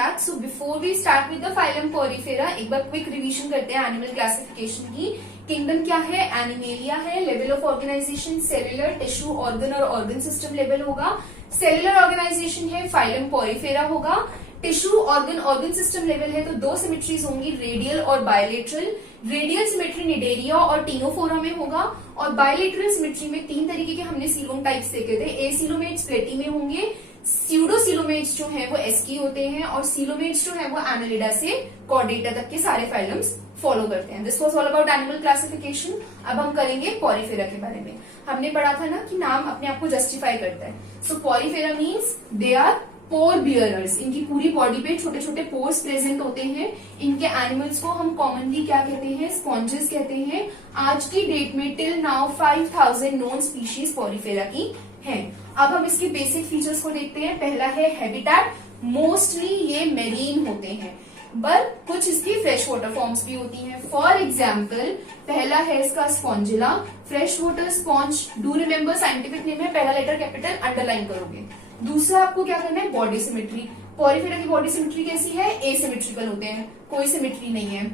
Back. So before we start with the phylum Porifera, एक बार quick revision करते हैं एनिमल क्लासिफिकेशन की। किंगडम क्या है? एनिमेलिया है। Level of organisation cellular, tissue, organ और ऑर्गन सिस्टम लेवल होगा। सेलुलर ऑर्गेनाइजेशन है फाइलम पोरिफेरा होगा। Tissue, organ, organ system level है तो दो सिमेट्रीज होंगी, रेडियल और बायोलेटरल। रेडियल सिमेट्री निडेरिया और टीनोफोरा में होगा और बायोलेटरल सिमेट्री में तीन तरीके के हमने सीलोम टाइप्स देखे थे। एसीलोमेट्स प्लेटी में होंगे, स्यूडोसिलोमेट्स जो है वो एस्की होते हैं और सीलोमेट्स जो है वो एनालिडा से कॉर्डेटा तक के सारे फाइलम्स फॉलो करते हैं। This was all about animal classification. अब हम करेंगे पोरिफेरा के बारे में। हमने पढ़ा था ना कि नाम अपने आप को जस्टिफाई करता है। So porifera means they are pore bearers. इनकी पूरी बॉडी पे छोटे छोटे पोर्स प्रेजेंट होते हैं। इनके एनिमल्स को हम कॉमनली क्या कहते हैं? स्पॉन्जेस कहते हैं। आज की डेट में till now 5000 known species Porifera की हैं। अब हम इसके बेसिक फीचर्स को देखते हैं। पहला है हैबिटेट। मोस्टली ये मेरीन होते हैं बट कुछ इसकी फ्रेश वाटर फॉर्म्स भी होती हैं। फॉर एग्जाम्पल पहला है इसका Spongilla, fresh water sponge. Do remember scientific name है, पहला लेटर कैपिटल अंडरलाइन करोगे। दूसरा आपको क्या करना है? Body symmetry. पोरिफेरा की बॉडी सिमेट्री कैसी है? एसिमेट्रिकल होते हैं, कोई सिमेट्री नहीं है।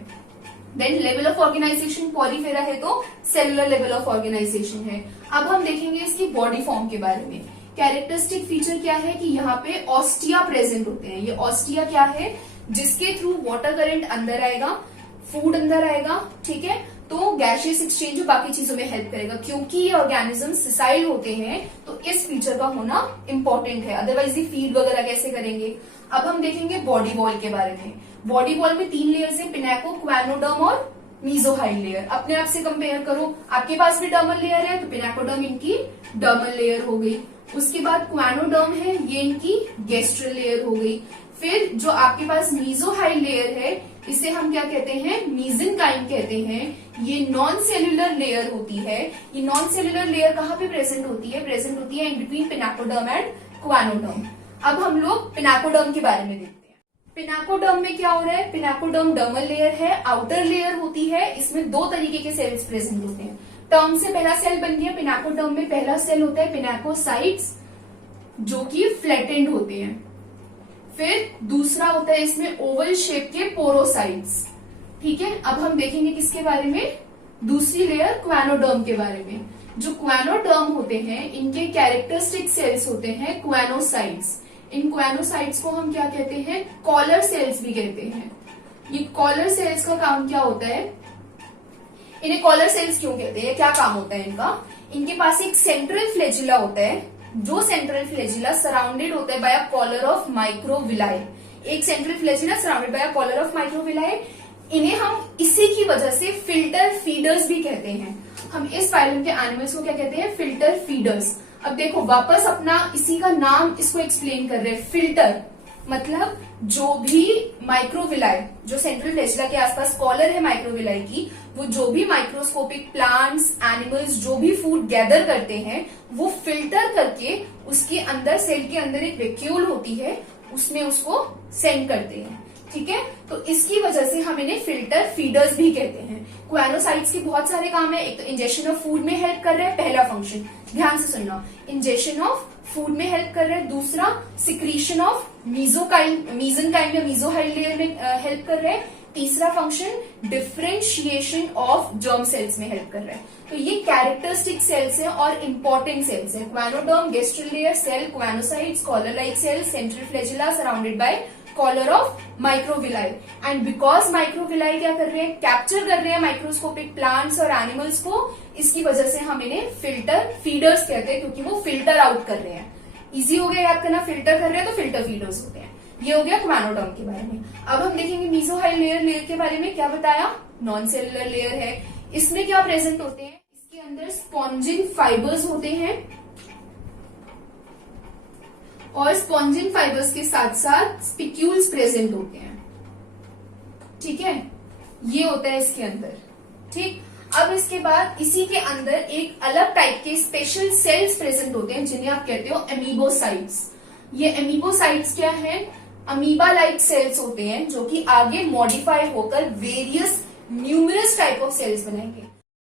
Then level of organisation, Porifera है तो सेलुलर लेवल ऑफ ऑर्गेनाइजेशन है। अब हम देखेंगे इसकी बॉडी फॉर्म के बारे में। कैरेक्टरिस्टिक फीचर क्या है कि यहाँ पे ऑस्टिया प्रेजेंट होते हैं। ये ऑस्टिया क्या है? जिसके थ्रू वाटर करंट अंदर आएगा, फूड अंदर आएगा, ठीक है, तो गैशियस एक्सचेंज बाकी चीजों में हेल्प करेगा। क्योंकि ये ऑर्गेनिज्म सिसाइल होते हैं तो इस फीचर का होना इंपॉर्टेंट है, अदरवाइज ये फीड वगैरह कैसे करेंगे। अब हम देखेंगे बॉडी वॉल के बारे में। बॉडी वॉल में तीन लेयर्स है, पिनाको, क्वानोडर्म और मीजोहाइल लेयर। अपने आप से कंपेयर करो, आपके पास भी डर्मल लेयर है तो पिनाकोडर्म इनकी डर्मल लेयर हो गई। उसके बाद क्वानोडर्म है, ये इनकी गेस्ट्रल लेयर हो गई। फिर जो आपके पास मीजोहाइल लेयर है इसे हम क्या कहते हैं? मीजेनकाइम कहते हैं। ये नॉन सेल्यूलर लेयर होती है। ये नॉन सेल्यूलर लेयर कहाँ पे प्रेजेंट होती है? प्रेजेंट होती है इन बिटवीन पिनाकोडर्म एंड क्वानोडर्म। अब हम लोग पिनाकोडर्म के बारे में देखते हैं। पिनाकोडर्म में क्या हो रहा है? पिनाकोडर्म डर्मल लेयर है, आउटर लेयर होती है। इसमें दो तरीके के सेल्स प्रेजेंट होते हैं। टर्म से पहला सेल बन गया। पिनाकोडर्म में पहला सेल होता है पिनाकोसाइट्स जो कि फ्लैटेंड होते हैं। फिर दूसरा होता है इसमें ओवल शेप के पोरोसाइट्स, ठीक है। अब हम देखेंगे किसके बारे में? दूसरी लेयर क्वानोडर्म के बारे में। जो क्वानोडर्म होते हैं इनके कैरेक्टरिस्टिक सेल्स होते हैं क्वानोसाइट्स। इन क्वानोसाइट्स को हम क्या कहते हैं? कॉलर सेल्स भी कहते हैं। ये कॉलर सेल्स का काम क्या होता है? इन्हें कॉलर सेल्स क्यों कहते हैं? क्या काम होता है इनका? इनके पास एक सेंट्रल फ्लैजिला होता है, जो सेंट्रल फ्लैजिला सराउंडेड होता है by a collar of microvilli. एक central flagella surrounded by a collar of microvilli. इन्हें हम इसी की वजह से फिल्टर फीडर्स भी कहते हैं। हम इस फाइलम के एनिमल्स को क्या कहते हैं? Filter feeders. अब देखो वापस अपना इसी का नाम इसको एक्सप्लेन कर रहे हैं। फिल्टर मतलब जो भी माइक्रोविलाई, जो सेंट्रल फ्लैजिला के आसपास कॉलर है माइक्रोविलाई की, वो जो भी माइक्रोस्कोपिक प्लांट्स, एनिमल्स जो भी फूड गैदर करते हैं वो फिल्टर करके उसके अंदर, सेल के अंदर एक वैक्यूल होती है, उसमें उसको सेंड करते हैं, ठीक है। तो इसकी वजह से हम इन्हें फिल्टर फीडर्स भी कहते हैं। क्वानोसाइट्स के बहुत सारे काम है। एक तो इंजेक्शन ऑफ फूड में हेल्प कर रहा है, पहला फंक्शन, ध्यान से सुनना, इंजेक्शन ऑफ फूड में हेल्प कर रहा है। दूसरा सिक्रीशन ऑफ मीजेनकाइम या मीजोहाइल लेयर में हेल्प कर रहा है। तीसरा function differentiation of germ cells में हेल्प कर रहा है। तो ये कैरेक्टरिस्टिक सेल्स हैं और इंपॉर्टेंट सेल्स हैं। Choanoderm, gastral layer cell, choanocytes, collar like cell, central flagella surrounded by collar of microvilli. And because microvilli क्या कर रहे हैं? कैप्चर कर रहे हैं माइक्रोस्कोपिक प्लांट्स और एनिमल्स को, इसकी वजह से हम इन्हें फिल्टर फीडर्स कहते हैं क्योंकि वो फिल्टर आउट कर रहे हैं। इजी हो गया याद करना, फिल्टर कर रहे हैं तो फिल्टर फीडर्स होते हैं। ये हो गया क्वानोडर्म के बारे में। अब हम देखेंगे मीजोहाइल लेयर के बारे में। क्या बताया? नॉन सेलुलर लेयर है। इसमें क्या प्रेजेंट होते हैं? इसके अंदर स्पॉन्जिन फाइबर्स होते हैं और स्पॉन्जिन फाइबर्स के साथ साथ स्पिक्यूल्स प्रेजेंट होते हैं, ठीक है। ये होता है इसके अंदर, ठीक। अब इसके बाद इसी के अंदर एक अलग टाइप के स्पेशल सेल्स प्रेजेंट होते हैं जिन्हें आप कहते हो एमीबोसाइट्स। ये एमीबोसाइट्स क्या है? अमीबा लाइक सेल्स होते हैं जो कि आगे मॉडिफाई होकर various numerous type of cells बनाएंगे।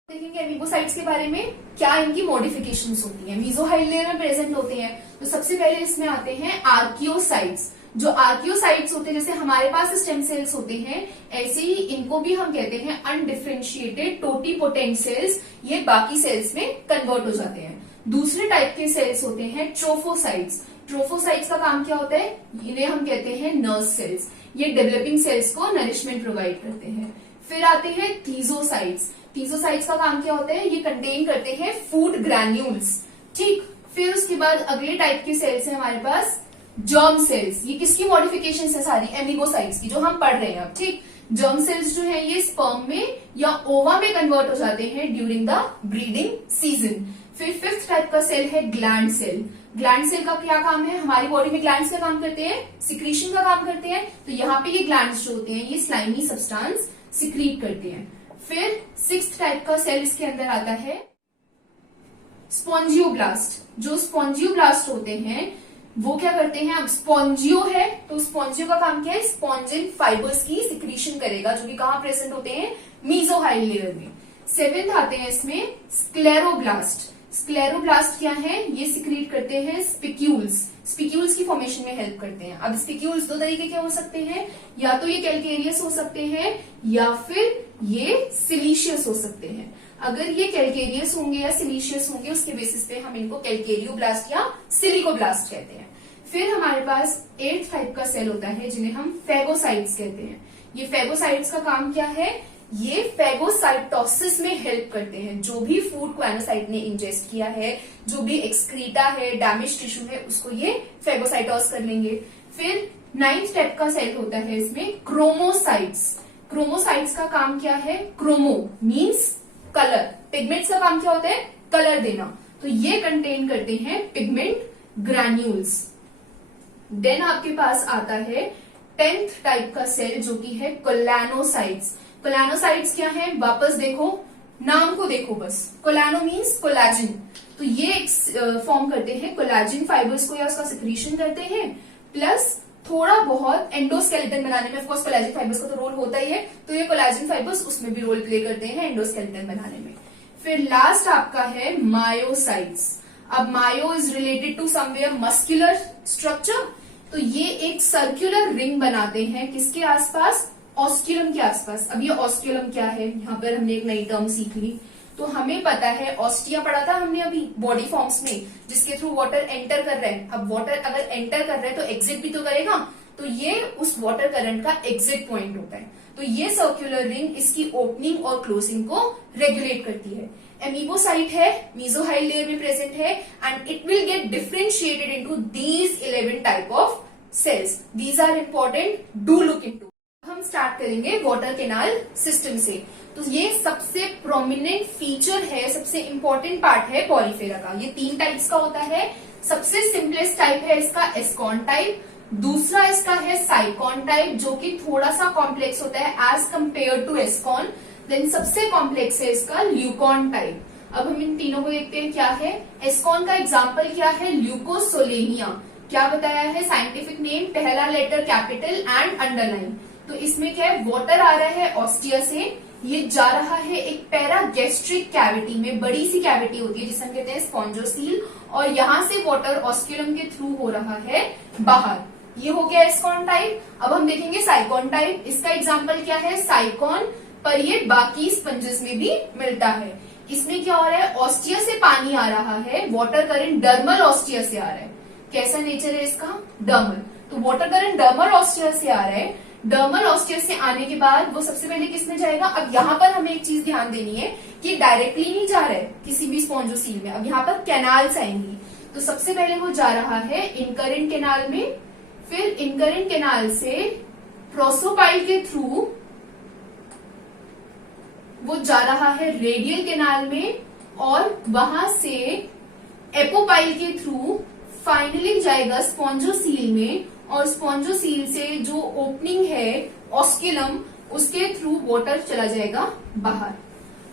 देखेंगे एमीबोसाइट्स के बारे में, क्या इनकी मॉडिफिकेशंस होती हैं। मीजोहाइल लेयर में प्रेजेंट होते हैं तो सबसे पहले इसमें आते हैं आर्कियोसाइट्स। जो आर्कियोसाइट्स होते हैं, जैसे हमारे पास स्टेम सेल्स होते हैं, ऐसे ही इनको भी हम कहते हैं अनडिफरेंशिएटेड टोटीपोटेंट सेल्स। ये बाकी सेल्स में कन्वर्ट हो जाते हैं। दूसरे टाइप के सेल्स होते हैं ट्रोफोसाइट्स। ट्रोफोसाइट्स का काम क्या होता है? इन्हें हम कहते हैं नर्व सेल्स। ये डेवलपिंग सेल्स को नरिशमेंट प्रोवाइड करते हैं। फिर आते हैं थीजोसाइट्स। थीजोसाइट्स का काम क्या होता है? ये कंटेन करते हैं फूड ग्रैन्यूल्स। ठीक, फिर उसके बाद अगले टाइप के सेल्स है हमारे पास जर्म सेल्स। ये किसकी मॉडिफिकेशन है? सारी एमिबोसाइट्स की, जो हम पढ़ रहे हैं अब। ठीक, जर्म सेल्स जो है ये स्पर्म में या ओवा में कन्वर्ट हो जाते हैं ड्यूरिंग द ब्रीडिंग सीजन। फिर फिफ्थ टाइप का सेल है ग्लैंड सेल। ग्लैंड सेल का क्या काम है? हमारी बॉडी में ग्लैंड्स का काम करते हैं, सिक्रीशन का काम करते हैं। तो यहाँ पे ये ग्लैंड्स जो होते हैं ये स्लाइमी सब्सटेंस सिक्रीट करते हैं। फिर सिक्स्थ टाइप का सेल इसके अंदर आता है स्पॉन्जियोब्लास्ट। जो स्पॉन्जियोब्लास्ट होते हैं वो क्या करते हैं? अब स्पॉन्जियो है तो स्पॉन्जियो का काम क्या है? स्पॉन्जिन फाइबर्स की सिक्रीशन करेगा, जो कि कहाँ प्रेजेंट होते हैं? मीजोहाइल लेयर में। सेवेंथ आते हैं इसमें स्क्लेरोब्लास्ट। स्क्लेरोब्लास्ट क्या है? ये सिक्रीट करते हैं स्पिक्यूल्स। स्पिक्यूल्स की फॉर्मेशन में हेल्प करते हैं। अब स्पिक्यूल्स दो तरीके के हो सकते हैं, या तो ये कैल्केरियस हो सकते हैं या फिर ये सिलीशियस हो सकते हैं। अगर ये कैल्केरियस होंगे या सिलीशियस होंगे, उसके बेसिस पे हम इनको कैल्केरियोब्लास्ट या सिलिकोब्लास्ट कहते हैं। फिर हमारे पास 8th टाइप का सेल होता है जिन्हें हम फेगोसाइट्स कहते हैं। ये फेगोसाइट्स का काम क्या है? ये फेगोसाइटोसिस में हेल्प करते हैं। जो भी फूड को एनोसाइट ने इंजेस्ट किया है, जो भी एक्सक्रीटा है, डैमेज टिश्यू है, उसको ये फेगोसाइटोस कर लेंगे। फिर 9th टाइप का सेल होता है इसमें क्रोमोसाइट्स। क्रोमोसाइट्स का काम क्या है? क्रोमो मीन्स कलर, पिगमेंट्स का काम क्या होता है? कलर देना। तो ये कंटेन करते हैं पिगमेंट ग्रैन्यूल्स। देन आपके पास आता है 10th टाइप का सेल जो कि है कोलैनोसाइट्स। कोलैनोसाइट्स क्या है? वापस देखो, नाम को देखो बस। कोलैनो मीन्स कोलाजिन। तो ये फॉर्म करते हैं कोलाजिन फाइबर्स को, या उसका सिक्रीशन करते हैं, प्लस थोड़ा बहुत एंडोस्केलेटन बनाने में। ऑफकोर्स कोलाजिन फाइबर्स का तो रोल होता ही है, तो ये कोलाजिन फाइबर्स उसमें भी रोल प्ले करते हैं एंडोस्केलेटन बनाने में। फिर लास्ट आपका है मायोसाइट्स। अब myo is related to somewhere muscular structure. तो ये एक सर्कुलर रिंग बनाते हैं किसके आसपास? ऑस्क्यूलम के आसपास। अब ये ऑस्क्यूलम क्या है? यहाँ पर हमने एक नई टर्म सीख ली। तो हमें पता है, ऑस्टिया पढ़ा था हमने अभी बॉडी फॉर्म्स में, जिसके थ्रू वाटर एंटर कर रहा है। अब वाटर अगर एंटर कर रहा है तो एग्जिट भी तो करेगा, तो ये उस वाटर करंट का एग्जिट पॉइंट होता है। तो ये सर्कुलर रिंग इसकी ओपनिंग और क्लोजिंग को रेगुलेट करती है। एमीबोसाइट है, मीजोहाइल लेयर में प्रेजेंट है, and it will get differentiated into these 11 type of cells. These are important, do look into. हम स्टार्ट करेंगे वाटर कैनाल सिस्टम से। तो ये सबसे प्रोमिनेंट फीचर है, सबसे इंपॉर्टेंट पार्ट है पॉरीफेरा का। ये 3 टाइप्स का होता है। सबसे सिंपलेस्ट टाइप है इसका एस्कॉन टाइप। दूसरा इसका है साइकॉन टाइप, जो कि थोड़ा सा कॉम्प्लेक्स होता है एज कंपेयर टू एस्कॉन। देन सबसे कॉम्प्लेक्स है इसका ल्यूकॉन टाइप। अब हम इन तीनों को देखते हैं क्या है। एस्कॉन का एग्जाम्पल क्या है? ल्यूकोसोलेनिया। क्या बताया है? साइंटिफिक नेम, पहला लेटर कैपिटल एंड अंडरलाइन। तो इसमें क्या है? वाटर आ रहा है ऑस्टिया से, ये जा रहा है एक पैरागैस्ट्रिक कैविटी में, बड़ी सी कैविटी होती है जिसे हम कहते हैं स्पॉन्जोसील, और यहां से वाटर ऑस्क्यूलम के थ्रू हो रहा है बाहर। ये हो गया एस्कॉन टाइप। अब हम देखेंगे साइकॉन टाइप। इसका एग्जांपल क्या है? साइकॉन, पर ये बाकी स्पंजेस में भी मिलता है। इसमें क्या हो रहा है? ऑस्टिया से पानी आ रहा है, वाटर करंट डर्मल ऑस्टिया से आ रहा है। कैसा नेचर है इसका? डर्मल। तो वाटर करंट डर्मल ऑस्टिया से आ रहा है। डर्मल ऑस्टिया से आने के बाद वो सबसे पहले किसमें जाएगा? अब यहाँ पर हमें एक चीज ध्यान देनी है कि डायरेक्टली नहीं जा रहा है किसी भी स्पॉन्जोसील में। अब यहाँ पर कैनाल्स आएंगी, तो सबसे पहले वो जा रहा है इनकरेंट कैनाल में, फिर इनकरेंट कैनाल से प्रोसोपाइल के थ्रू वो जा रहा है रेडियल कैनाल में, और वहां से एपोपाइल के थ्रू फाइनली जाएगा स्पॉन्जोसील में, और स्पॉन्जोसील से जो ओपनिंग है ऑस्क्यूलम, उसके थ्रू वाटर चला जाएगा बाहर।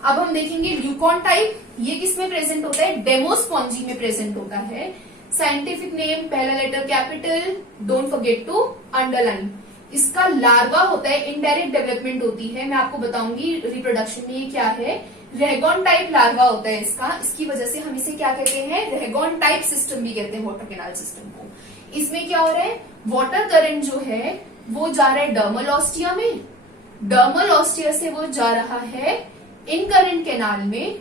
अब हम देखेंगे ल्यूकॉन टाइप। ये किसमें प्रेजेंट होता है? डेमोस्पॉन्जी में प्रेजेंट होता है। साइंटिफिक नेम, पहला letter capital, don't forget to underline. इसका लार्वा होता है, इनडायरेक्ट डेवलपमेंट होती है, मैं आपको बताऊंगी रिप्रोडक्शन में ये क्या है। रेगॉन टाइप लार्वा होता है इसका, इसकी वजह से हम इसे क्या कहते हैं? रेगॉन टाइप सिस्टम भी कहते हैं वाटर कैनाल सिस्टम को। इसमें क्या हो रहा है? वाटर करंट जो है वो जा रहा है डर्मल ऑस्टिया में, डर्मल ऑस्टिया से वो जा रहा है इनकरेंट कैनाल में,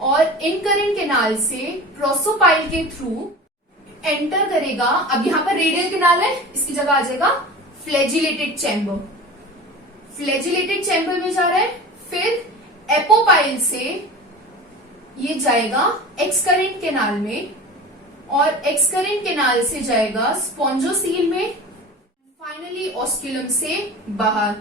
और इनकरेंट कैनाल से प्रोसोपाइल के थ्रू एंटर करेगा। अब यहां पर रेडियल कैनाल है, इसकी जगह आ जाएगा फ्लैजिलेटेड चैम्बर, फ्लैजिलेटेड चैम्बर में जा रहा है। फिर एपोपाइल से ये जाएगा एक्सकरेंट कैनाल में, और एक्सकरेंट कैनाल से जाएगा स्पॉन्जोसील में, फाइनली ऑस्क्यूलम से बाहर।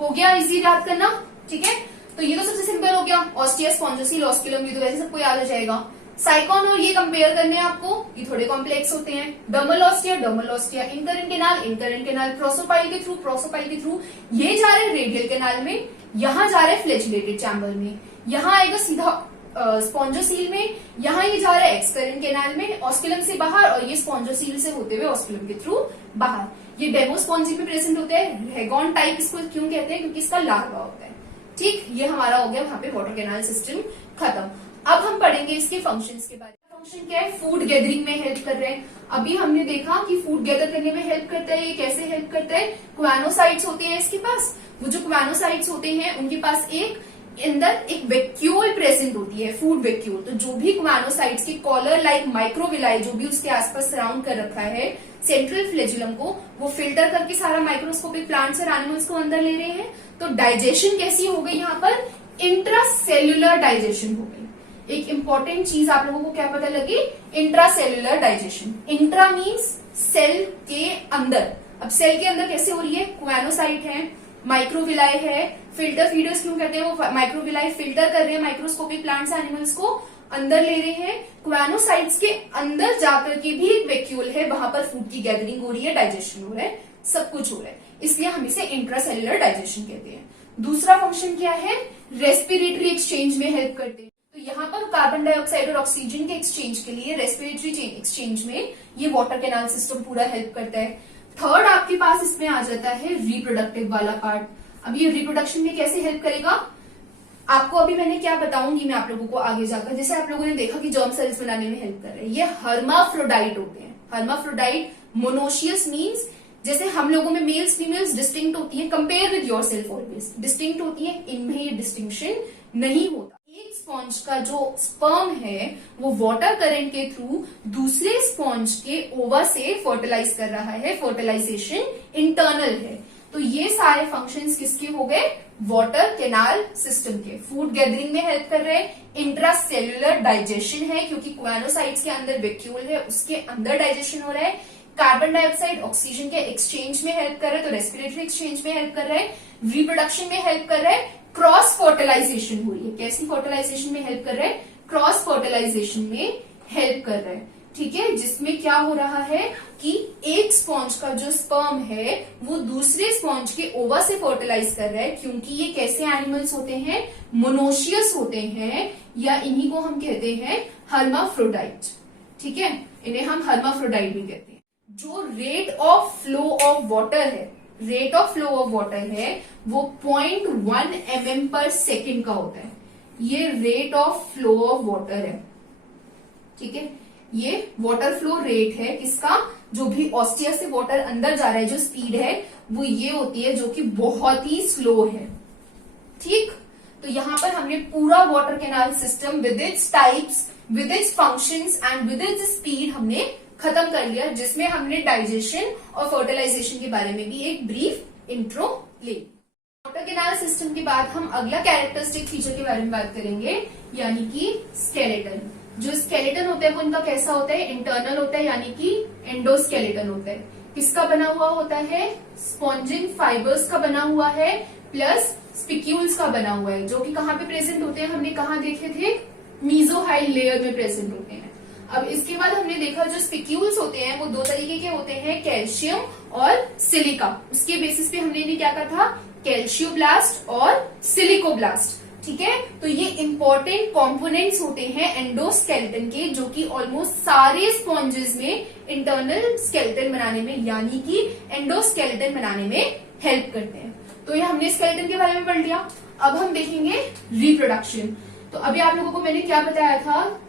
हो गया इजी याद करना, ठीक है। तो ये तो सबसे सिंपल हो गया, ऑस्टिया, स्पॉन्जोसील, ऑस्क्यूलम, ये तो वैसे सबको याद हो जाएगा। साइकॉन और ये कंपेयर करने हैं आपको, ये थोड़े कॉम्प्लेक्स होते हैं। Dermal ostia, dermal ostia, incurrent canal, incurrent canal, prosopyle के थ्रू, प्रोसोपाइल के थ्रू, ये जा रहे हैं रेडियल कैनाल में, यहां जा रहे हैं फ्लैजिलेटेड चैम्बर में, यहां आएगा सीधा स्पॉन्जोसील में, यहाँ ये जा रहा है एक्सकरेंट कैनाल में, ऑस्क्यूलम से बाहर, और ये स्पॉन्जोसील से होते हुए ऑस्क्यूलम के थ्रू बाहर। ये डेमोस्पॉन्जी में प्रेजेंट होते हैं। रेगॉन टाइप इसको क्यों कहते हैं? क्योंकि इसका लार्वा होता है। ठीक, ये हमारा हो गया वहां पे वाटर कैनाल सिस्टम खत्म। अब हम पढ़ेंगे इसके फंक्शंस के बारे में। फंक्शन क्या है? फूड गैदरिंग में हेल्प कर रहे हैं। अभी हमने देखा कि फूड गैदर करने में हेल्प करता है। ये कैसे हेल्प करता है? क्वानोसाइट्स होते हैं इसके पास। वो जो क्वानोसाइट्स होते हैं उनके पास एक अंदर एक वैक्यूल प्रेजेंट होती है, फूड वैक्यूल। तो जो भी क्वानोसाइट्स की कॉलर लाइक माइक्रोविलाई जो भी उसके आसपास सराउंड कर रखा है सेंट्रल फ्लैजुलम को, वो फिल्टर करके सारा माइक्रोस्कोपिक प्लांट्स और एनिमल्स को अंदर ले रहे हैं। तो डाइजेशन कैसी हो गई? यहाँ पर इंट्रासेल्युलर डाइजेशन हो गई। एक इंपॉर्टेंट चीज आप लोगों को क्या पता लगी? Intracellular digestion. Intra means cell के अंदर। अब सेल के अंदर कैसे हो रही है? क्वानोसाइट है, माइक्रोविलाई है, फिल्टर फीडर्स क्यों कहते हैं? वो माइक्रोविलाई फिल्टर कर रहे हैं माइक्रोस्कोपिक प्लांट्स एनिमल्स को अंदर ले रहे हैं। क्वानोसाइट्स के अंदर जाकर के भी एक वैक्यूल है, वहां पर फूड की गैदरिंग हो रही है, डाइजेशन हो रहा है, सब कुछ हो रहा है। इसलिए हम इसे इंट्रासेल्युलर डाइजेशन कहते हैं। दूसरा फंक्शन क्या है? रेस्पिरेटरी एक्सचेंज में हेल्प करते हैं। तो यहाँ पर कार्बन डाइऑक्साइड और ऑक्सीजन के एक्सचेंज के लिए रेस्पिरेटरी एक्सचेंज में ये वाटर कैनाल सिस्टम पूरा हेल्प करता है। थर्ड आपके पास इसमें आ जाता है रिप्रोडक्टिव वाला पार्ट। अब ये रिप्रोडक्शन में कैसे हेल्प करेगा आपको अभी मैंने क्या बताऊंगी मैं आप लोगों को आगे जाकर। जैसे आप लोगों ने देखा कि जर्म सेल्स बनाने में हेल्प कर रहे हैं, ये हर्माफ्रोडाइट होते हैं। हर्माफ्रोडाइट, मोनोशियस मीन्स जैसे हम लोगों में मेल्स फीमेल्स डिस्टिंक्ट होती है, compare with your self always distinct होती है, इनमें ये डिस्टिंक्शन नहीं होता। एक स्पॉन्ज का जो स्पर्म है वो वाटर करंट के थ्रू दूसरे स्पॉन्ज के ओवा से फर्टिलाइज कर रहा है, फर्टिलाइजेशन इंटरनल है। तो ये सारे फंक्शंस किसके हो गए? वाटर कैनाल सिस्टम के। फूड गैदरिंग में हेल्प कर रहे हैं, इंट्रासेल्युलर डाइजेशन है क्योंकि क्वानोसाइट्स के अंदर वैक्यूल है, उसके अंदर डाइजेशन हो रहा है। कार्बन डाइऑक्साइड ऑक्सीजन के एक्सचेंज में हेल्प कर रहे हैं, तो रेस्पिरेटरी एक्सचेंज में हेल्प कर रहे हैं, रिप्रोडक्शन में हेल्प कर रहे हैं, क्रॉस फर्टिलाइजेशन हो रही है। कैसी फर्टिलाइजेशन में हेल्प कर रहे हैं? क्रॉस फर्टिलाइजेशन में हेल्प कर रहे हैं। ठीक है, जिसमें क्या हो रहा है कि एक स्पॉन्ज का जो स्पर्म है वो दूसरे स्पॉन्ज के ओवा से फर्टिलाइज कर रहा है, क्योंकि ये कैसे एनिमल्स होते हैं? मोनोशियस होते हैं, या इन्हीं को हम कहते हैं हर्माफ्रोडाइट। ठीक है, इन्हें हम हर्माफ्रोडाइट भी कहते हैं। जो rate of flow of water है, rate of flow of water है वो 0.1 mm पर सेकेंड का होता है। ये rate of flow of water है। ठीक है, ये वाटर फ्लो रेट है किसका? जो भी ऑस्टिया से वाटर अंदर जा रहा है, जो स्पीड है वो ये होती है, जो कि बहुत ही स्लो है। ठीक, तो यहां पर हमने पूरा water canal system with its types, with its functions and with its speed हमने खत्म कर लिया, जिसमें हमने डाइजेशन और फर्टिलाइजेशन के बारे में भी एक ब्रीफ इंट्रो ली। वाटर कैनाल सिस्टम के बाद हम अगला कैरेक्टरिस्टिक फीचर के बारे में बात करेंगे, यानी कि स्केलेटन। जो स्केलेटन होता है वो इनका कैसा होता है? इंटरनल होता है, यानी कि एंडोस्केलेटन होता है। किसका बना हुआ होता है? स्पॉन्जिन फाइबर्स का बना हुआ है, प्लस स्पिक्यूल्स का बना हुआ है, जो कि कहाँ पे प्रेजेंट होते हैं? हमने कहाँ देखे थे? मीजोहाइल लेयर में प्रेजेंट होते हैं। अब इसके बाद हमने देखा जो स्पिक्यूल्स होते हैं वो दो तरीके के होते हैं, कैल्शियम और सिलिका। उसके बेसिस पे हमने क्या कहा था? कैल्शियोब्लास्ट और सिलिकोब्लास्ट। ठीक है, तो ये इंपॉर्टेंट कंपोनेंट्स होते हैं एंडोस्केलेटन के, जो कि ऑलमोस्ट सारे स्पॉन्जेस में इंटरनल स्केलेटन बनाने में, यानी कि एंडोस्केलेटन बनाने में हेल्प करते हैं। तो ये हमने स्केलेटन के बारे में पढ़ लिया। अब हम देखेंगे रिप्रोडक्शन। तो अभी आप लोगों को मैंने क्या बताया था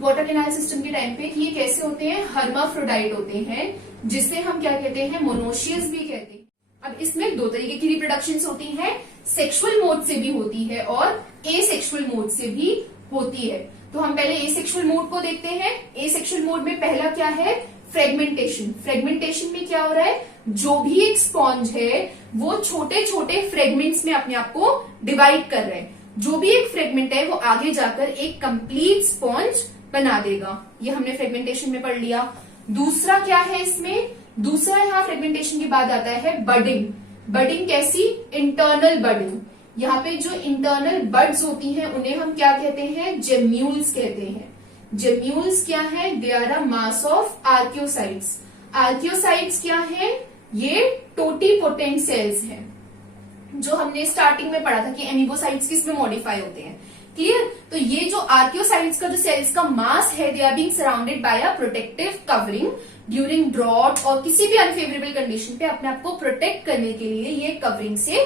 वाटर कैनाल सिस्टम के टाइम पे कि ये कैसे होते हैं? हर्माफ्रोडाइट होते हैं। जिसे हम क्या कहते हैं, मोनोशियस भी कहते हैं। अब इसमें दो तरीके की रिप्रोडक्शन होती है, सेक्सुअल मोड से भी होती है और एसेक्सुअल मोड से भी होती है। तो हम पहले एसेक्सुअल मोड को देखते हैं। एसेक्सुअल मोड में पहला क्या है, फ्रेगमेंटेशन। फ्रेगमेंटेशन में क्या हो रहा है, जो भी एक स्पॉन्ज है वो छोटे छोटे फ्रेगमेंट्स में अपने आप को डिवाइड कर रहे हैं। जो भी एक फ्रेगमेंट है वो आगे जाकर एक कंप्लीट स्पॉन्ज बना देगा। ये हमने फ्रेगमेंटेशन में पढ़ लिया। दूसरा क्या है इसमें, दूसरा यहाँ फ्रेगमेंटेशन के बाद आता है बडिंग। बडिंग कैसी, इंटरनल बडिंग। यहाँ पे जो इंटरनल बड्स होती हैं उन्हें हम क्या कहते हैं, जेम्यूल्स कहते हैं। जेम्यूल्स क्या है, they are a mass of archaeocytes. Archaeocytes क्या है, ये टोटीपोटेंट सेल्स हैं, जो हमने स्टार्टिंग में पढ़ा था कि एमिबोसाइट्स किसमें मॉडिफाई होते हैं। क्लियर। तो ये जो आर्कियोसाइट्स का जो सेल्स का मास है, they are being surrounded by a protective covering during drought और किसी भी अनफेवरेबल कंडीशन पे अपने आप को प्रोटेक्ट करने के लिए ये कवरिंग से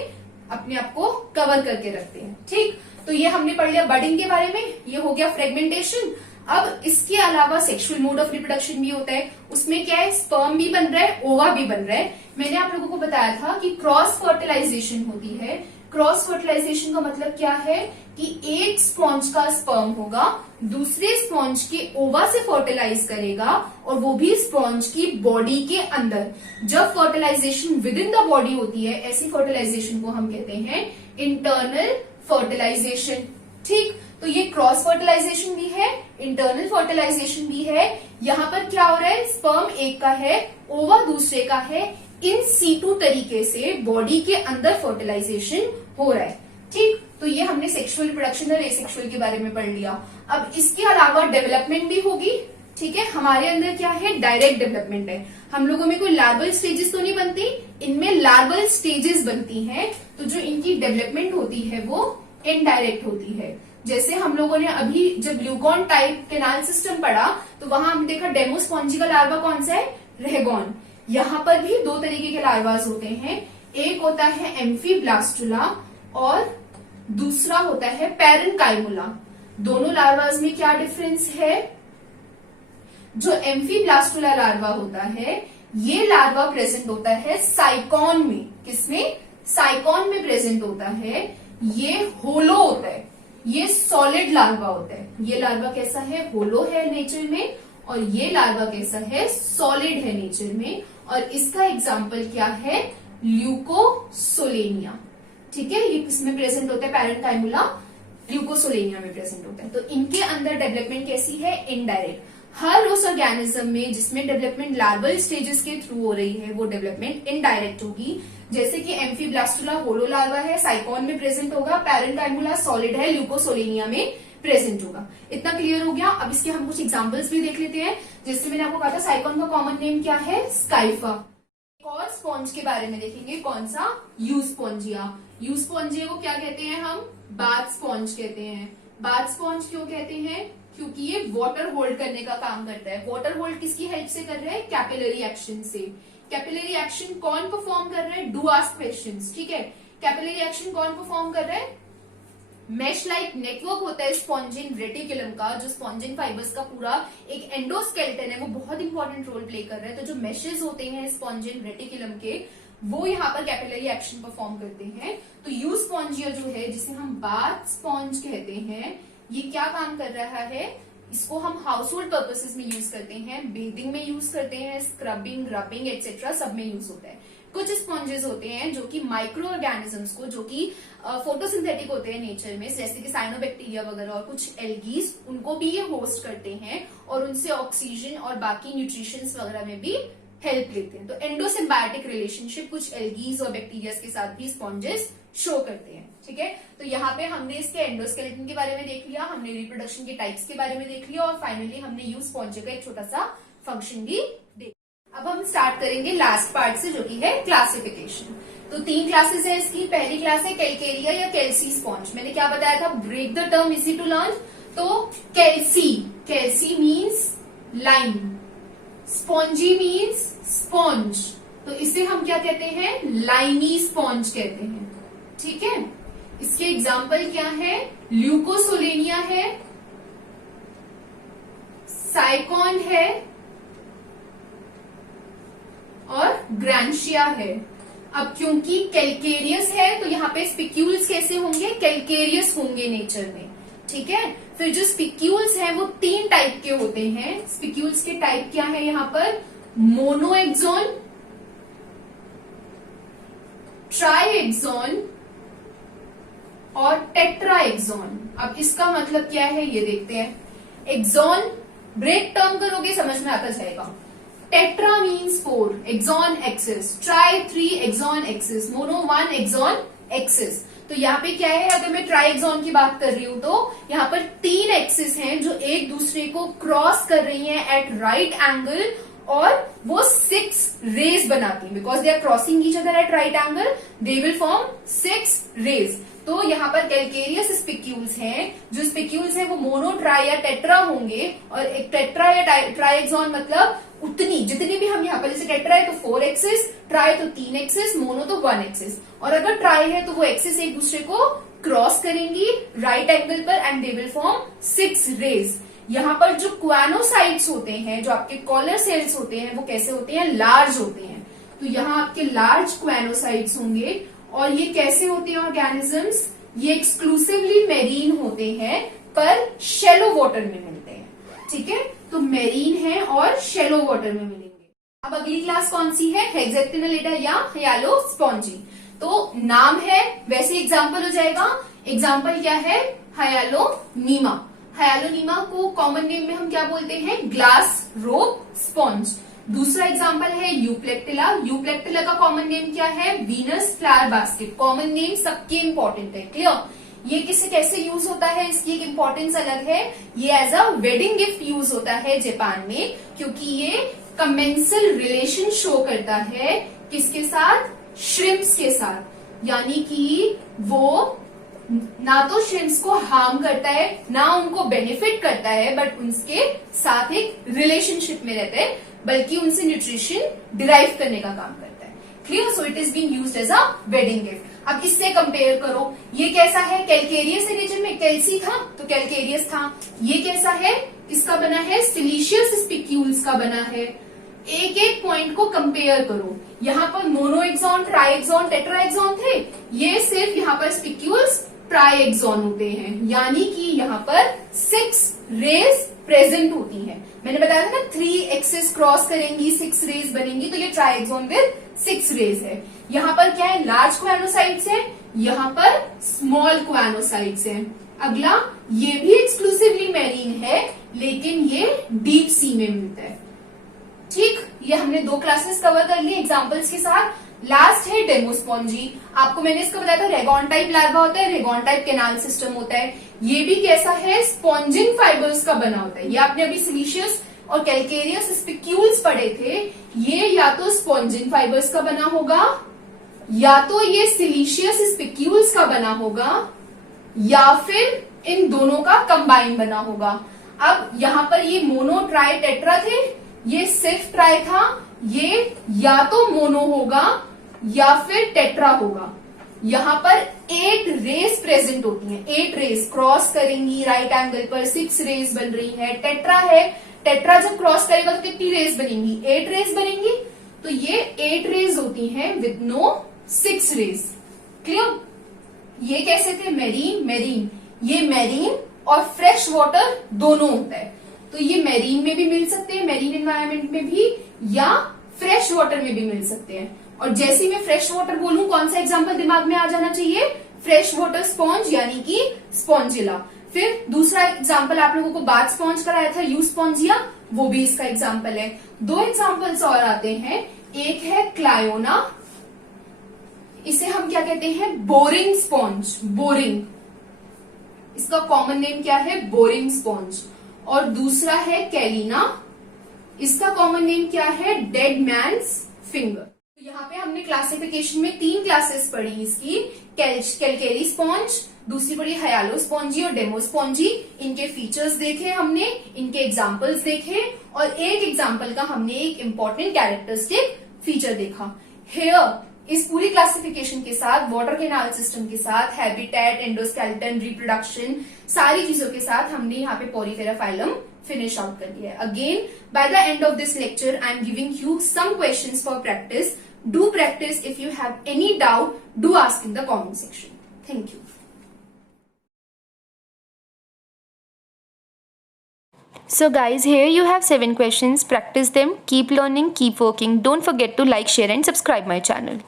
अपने आप को कवर करके रखते हैं। ठीक, तो ये हमने पढ़ लिया बडिंग के बारे में, ये हो गया फ्रेगमेंटेशन। अब इसके अलावा सेक्सुअल मोड ऑफ रिप्रोडक्शन भी होता है। उसमें क्या है, स्पर्म भी बन रहा है, ओवा भी बन रहा है। मैंने आप लोगों को बताया था कि क्रॉस फर्टिलाइजेशन होती है। क्रॉस फर्टिलाइजेशन का मतलब क्या है कि एक स्पॉन्ज का स्पर्म होगा, दूसरे स्पॉन्ज के ओवा से फर्टिलाइज करेगा, और वो भी स्पॉन्ज की बॉडी के अंदर। जब fertilisation within the body होती है, ऐसी फर्टिलाइजेशन को हम कहते हैं इंटरनल फर्टिलाइजेशन। ठीक, तो ये क्रॉस फर्टिलाइजेशन भी है, इंटरनल फर्टिलाइजेशन भी है। यहाँ पर क्या हो रहा है, स्पर्म एक का है, ओवा दूसरे का है, इन सीटू तरीके से बॉडी के अंदर फर्टिलाइजेशन हो रहा है। ठीक, तो ये हमने सेक्सुअल रिप्रोडक्शन और एसेक्सुअल के बारे में पढ़ लिया। अब इसके अलावा डेवलपमेंट भी होगी। ठीक है, हमारे अंदर क्या है, डायरेक्ट डेवलपमेंट है। हम लोगों में कोई लार्वल स्टेजेस तो नहीं बनती, इनमें लार्वल स्टेजेस बनती हैं। तो जो इनकी डेवलपमेंट होती है वो इनडायरेक्ट होती है। जैसे हम लोगों ने अभी जब ल्यूकॉन टाइप कैनाल सिस्टम पढ़ा तो वहां हमने देखा डेमोस्पॉन्जी का लार्वा कौन सा है, रेगॉन। यहाँ पर भी दो तरीके के लार्वास होते हैं, एक होता है एम्फीब्लास्टुला और दूसरा होता है पैरेन्काइमुला। दोनों लार्वास में क्या डिफरेंस है, जो एम्फीब्लास्टुला लार्वा होता है ये लार्वा प्रेजेंट होता है साइकॉन में। किसमें, साइकॉन में प्रेजेंट होता है। ये होलो होता है, ये सॉलिड लार्वा होता है। ये लार्वा कैसा है, होलो है नेचर में, और ये लार्वा कैसा है, सॉलिड है नेचर में। और इसका एग्जाम्पल क्या है, ल्यूकोसोलेनिया। ठीक है, ये किसमें प्रेजेंट होता है, पैरेन्काइमुला, ल्यूकोसोलेनिया में प्रेजेंट होता है। तो इनके अंदर डेवलपमेंट कैसी है, इनडायरेक्ट। हर उस ऑर्गेनिज्म में जिसमें डेवलपमेंट लार्वल स्टेजेस के थ्रू हो रही है वो डेवलपमेंट इनडायरेक्ट होगी। जैसे कि एम्फीब्लास्टुला होलो लार्वा है, साइकॉन में प्रेजेंट होगा, पैरेन्काइमुला सॉलिड है, ल्यूकोसोलेनिया में प्रेजेंट होगा। इतना क्लियर हो गया। अब इसके हम कुछ एग्जांपल्स भी देख लेते हैं। जैसे मैंने आपको कहा था साइकॉन का कॉमन नेम क्या है, स्काइफा। एक और स्पॉन्ज के बारे में देखेंगे, कौन सा, यूस्पोंजिया। यूस्पोंजिया को क्या कहते हैं हम, बाथ स्पॉन्ज कहते हैं। बाथ स्पॉन्ज क्यों कहते हैं, क्योंकि ये वाटर होल्ड करने का काम करता है। वाटर होल्ड किसकी हेल्प से कर रहा है, कैपिलरी एक्शन से। कैपिलरी एक्शन कौन परफॉर्म कर रहा है, डू आस्क क्वेश्चंस। ठीक है, कैपिलरी एक्शन कौन परफॉर्म कर रहा है, मैश लाइक नेटवर्क होता है स्पॉन्जिन रेटिकुलम का, जो स्पॉन्जिन फाइबर्स का पूरा एक एंडोस्केलेटन है, वो बहुत इंपॉर्टेंट रोल प्ले कर रहा है। तो जो मैशेज होते हैं स्पॉन्जिन रेटिकुलम के, वो यहाँ पर कैपिलरी एक्शन परफॉर्म करते हैं। तो यूस्पोंजिया जो है, जिसे हम बाथ स्पॉन्ज कहते हैं, ये क्या काम कर रहा है, इसको हम हाउस होल्ड पर्पसेस में यूज करते हैं, बेदिंग में यूज करते हैं, स्क्रबिंग, रबिंग एक्सेट्रा सब में यूज होता है। कुछ स्पॉन्जेस होते हैं जो कि माइक्रो ऑर्गेनिजम्स को, जो कि फोटोसिंथेटिक होते हैं नेचर में, जैसे कि साइनोबैक्टीरिया वगैरह और कुछ एल्गीज, उनको भी ये होस्ट करते हैं और उनसे ऑक्सीजन और बाकी न्यूट्रिशंस वगैरह में भी हेल्प लेते हैं। तो एंडोसिम्बायोटिक रिलेशनशिप कुछ एल्गीज और बैक्टीरिया के साथ भी स्पॉन्जेस शो करते हैं। ठीक है, तो यहाँ पे हमने इसके एंडोस्केलेटन के बारे में देख लिया, हमने रिप्रोडक्शन के टाइप्स के बारे में देख लिया, और फाइनली हमने यूस्पोंजिया का एक छोटा सा फंक्शन भी देख। अब हम स्टार्ट करेंगे लास्ट पार्ट से, जो कि है क्लासिफिकेशन। तो 3 क्लासेस है इसकी। पहली क्लास है कैलकेरिया या कैल्सी स्पॉन्ज। मैंने क्या बताया था, break the term, easy to learn. तो calci, calci means lime, spongy means sponge, तो इसे हम क्या कहते हैं, लाइमी स्पॉन्ज कहते हैं। ठीक है, इसके एग्जाम्पल क्या है, ल्यूकोसोलेनिया है, साइकॉन है, और ग्रैंशिया है। अब क्योंकि कैलकेरियस है तो यहाँ पे स्पिक्यूल्स कैसे होंगे, कैलकेरियस होंगे नेचर में, ठीक है। फिर जो स्पिक्यूल्स हैं वो 3 टाइप के होते हैं। स्पिक्यूल्स के टाइप क्या है यहाँ पर, मोनोएक्सॉन, ट्राइएक्सॉन और टेट्राएक्सॉन। अब इसका मतलब क्या है ये देखते हैं। एक्सॉन ब्रेक टर्म करोगे समझ में आता जाएगा। Tetra means 4, axon axis, tri 3 axon axis, mono 1 axon axis. तो यहाँ पे क्या है, अगर मैं ट्राइएक्सॉन की बात कर रही हूं तो यहाँ पर 3 एक्सिस हैं जो एक दूसरे को क्रॉस कर रही हैं एट राइट एंगल और वो 6 रेज बनाती हैं। Because they are crossing each other at right angle they will form 6 rays. तो यहाँ पर कैलकेरियस स्पिक्यूल्स हैं, जो स्पिक्यूल्स हैं वो मोनो, ट्राई या टेट्रा होंगे। और एक टेट्रा या ट्राइएक्सॉन मतलब उतनी जितनी भी हम यहाँ पर, जैसे टेट्रा है तो 4 एक्सिस, ट्राई तो 3 एक्सिस, मोनो तो 1 एक्सिस। और अगर ट्राई है तो वो एक्सिस एक दूसरे को क्रॉस करेंगी राइट एंगल पर and they will form 6 rays. यहाँ पर जो क्वानोसाइट्स होते हैं, जो आपके कॉलर सेल्स होते हैं, वो कैसे होते हैं, लार्ज होते हैं। तो यहाँ आपके लार्ज क्वानोसाइट्स होंगे। और ये कैसे होते हैं ऑर्गेनिजम्स, ये एक्सक्लूसिवली मेरीन होते हैं पर शैलो वाटर में मिलते हैं, ठीक है। तो मेरीन है और शैलो वाटर में मिलेंगे। अब अगली क्लास कौन सी है, हेक्सेक्टिनलिडा या हायालोस्पोंजी। तो नाम है वैसे एग्जाम्पल हो जाएगा। एग्जाम्पल क्या है, हायालोनीमा। हायालोनीमा को कॉमन नेम में हम क्या बोलते हैं, ग्लास रोब स्पॉन्ज। दूसरा एग्जाम्पल है यूप्लेक्टिला। यूप्लेक्टिला का कॉमन नेम क्या है, Venus flower basket. Common name सबके इंपॉर्टेंट है, क्लियर। ये किसे कैसे यूज होता है, इसकी एक इंपॉर्टेंस अलग है। ये as a wedding gift use होता है जापान में, क्योंकि ये कमेंसल रिलेशन शो करता है किसके साथ, श्रिम्प्स के साथ। यानी कि वो ना तो श्रिम्प्स को हार्म करता है ना उनको बेनिफिट करता है, बट उनके साथ एक रिलेशनशिप में रहता है, बल्कि उनसे न्यूट्रिशन डिराइव करने का काम करता है, clear. So it is being used as a wedding gift. अब इससे कंपेयर करो, ये कैसा है, कैलकेरियस रीजन में कैल्सी था तो कैलकेरियस था। ये कैसा है, इसका बना है सिलिशियस स्पिक्यूल्स का बना है। एक एक पॉइंट को कंपेयर करो। यहाँ पर मोनोएक्सॉन, ट्राइएक्सॉन, टेट्राएक्सॉन थे, ये सिर्फ यहाँ पर स्पिक्यूल्स ट्राइएक्सॉन होते हैं। यानी कि यहाँ पर 6 रेज प्रेजेंट होती है। मैंने बताया था ना 3 एक्सिस क्रॉस करेंगी 6 रेज बनेंगी, तो ये ट्राइएक्सॉन विद 6 रेज है। यहाँ पर क्या है, लार्ज क्वानोसाइट्स है, यहाँ पर स्मॉल क्वानोसाइट्स है। अगला, ये भी एक्सक्लूसिवली मेरीन है लेकिन ये डीप सी में मिलता है, ठीक। ये हमने 2 क्लासेस कवर कर ली एग्जांपल्स के साथ। लास्ट है डेमोस्पोंजी। आपको मैंने इसका बताया था रेगॉन टाइप लार्वा होता है, रेगॉन टाइप कैनाल सिस्टम होता है। ये भी कैसा है, स्पॉन्जिंग फाइबर्स का बना होता है। ये आपने अभी सिलिशियस और कैलकेरियस स्पिक्यूल्स पढ़े थे, ये या तो स्पॉन्जिंग फाइबर्स का बना होगा, या तो ये सिलिशियस स्पिक्यूल्स का बना होगा, या फिर इन दोनों का कंबाइन बना होगा। अब यहाँ पर ये मोनो, ट्राई, टेट्रा थे, ये सिर्फ ट्राई था, ये या तो मोनो होगा या फिर टेट्रा होगा। यहाँ पर 8 रेज प्रेजेंट होती हैं, 8 रेज क्रॉस करेंगी राइट एंगल पर, 6 रेज बन रही है। टेट्रा है, टेट्रा जब क्रॉस करेगा तो कितनी रेज बनेंगी, 8 रेज बनेंगी। तो ये 8 रेज होती हैं विद नो 6 रेज, क्लियर। ये कैसे थे, मेरीन, मेरीन। ये मेरीन और फ्रेश वाटर दोनों होता है, तो ये मेरीन में भी मिल सकते हैं, मेरीन एनवायरमेंट में भी, या फ्रेश वाटर में भी मिल सकते हैं। और जैसे ही मैं फ्रेश वाटर बोलूं, कौन सा एग्जांपल दिमाग में आ जाना चाहिए, फ्रेश वाटर स्पॉन्ज यानी कि स्पॉन्जिला। फिर दूसरा एग्जांपल आप लोगों को बाथ स्पॉन्ज कराया था, यूस्पॉन्जिया, वो भी इसका एग्जांपल है। 2 एग्जांपल्स और आते हैं, एक है क्लायोना, इसे हम क्या कहते हैं, बोरिंग स्पॉन्ज, बोरिंग, इसका कॉमन नेम क्या है, बोरिंग स्पॉन्ज। और दूसरा है कैलिना, इसका कॉमन नेम क्या है, डेड मैन्स फिंगर। तो यहाँ पे हमने क्लासिफिकेशन में 3 क्लासेस पढ़ी इसकी, कैलकेरी स्पॉन्ज, दूसरी पढ़ी हायालोस्पोंजी और डेमोस्पोंजी। इनके फीचर्स देखे हमने, इनके एग्जांपल्स देखे, और एक एग्जांपल का हमने एक इंपॉर्टेंट कैरेक्टरिस्टिक फीचर देखा। हेयर इस पूरी क्लासिफिकेशन के साथ, वाटर कैनाल सिस्टम के साथ, हैबिटेट, एंडोस्केलेटन, रिप्रोडक्शन, सारी चीजों के साथ हमने यहाँ पे पोरीफेरा फाइलम फिनिश आउट कर दिया है. Again by the end of this lecture I am giving you some questions for practice. Do practice. If you have any doubt, do ask in the comment section. Thank you. So guys, here you have 7 questions. Practice them, keep learning, keep working. Don't forget to like, share and subscribe my channel.